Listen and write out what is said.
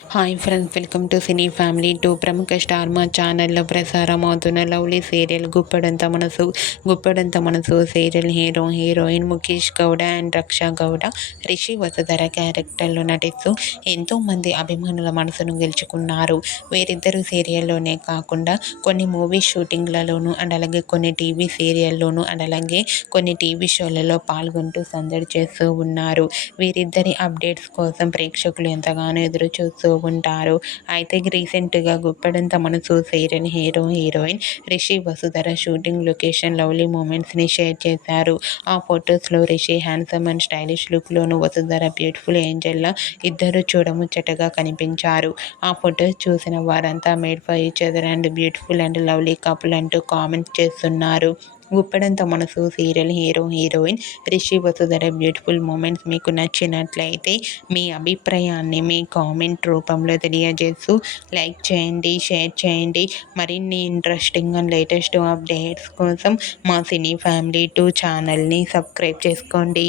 Hi friends, welcome to cine family two. ప్రముఖ star Maa ఛానల్లో ప్రసారం అవుతున్న lovely serial Guppedantha Manasu serial heroine Mukesh Gowda and Raksha Gowda, Rishi Vasudhara క్యారెక్టర్లో నటిస్తూ ఎంతోమంది అభిమానుల మనసును గెలుచుకున్నారు. వీరిద్దరూ సీరియల్లోనే కాకుండా కొన్ని మూవీ షూటింగ్లలోనూ అండ్ అలాగే కొన్ని టీవీ సీరియల్లోనూ అండ్ అలాగే కొన్ని టీవీ షోలలో పాల్గొంటూ సందడి చేస్తూ ఉన్నారు. వీరిద్దరి అప్డేట్స్ కోసం ప్రేక్షకులు ఎంతగానో ఎదురు చూస్తూ ఉంటారు. అయితే రీసెంట్గా Guppedantha Manasu serial heroine Rishi Vasudhara shooting location lovely మూమెంట్స్ని షేర్ చేశారు. ఆ ఫొటోస్లో రిషి హ్యాండ్సమ్ అండ్ స్టైలిష్ లుక్లోను, వసుధర బ్యూటిఫుల్ ఏంజెల్లా ఇద్దరు చూడముచ్చటగా కనిపించారు. ఆ ఫొటోస్ చూసిన వారంతా made for each other and beautiful and lovely couple అంటూ కామెంట్స్ చేస్తున్నారు. Guppedantha Manasu serial heroine Rishi Vasudhara beautiful moments మీకు నచ్చినట్లయితే మీ అభిప్రాయాన్ని మీ కామెంట్ రూపంలో తెలియజేస్తూ లైక్ చేయండి, షేర్ చేయండి. మరిన్ని ఇంట్రెస్టింగ్ అండ్ లేటెస్ట్ అప్డేట్స్ కోసం మా సినీ ఫ్యామిలీ 2 ఛానల్ని సబ్స్క్రైబ్ చేసుకోండి.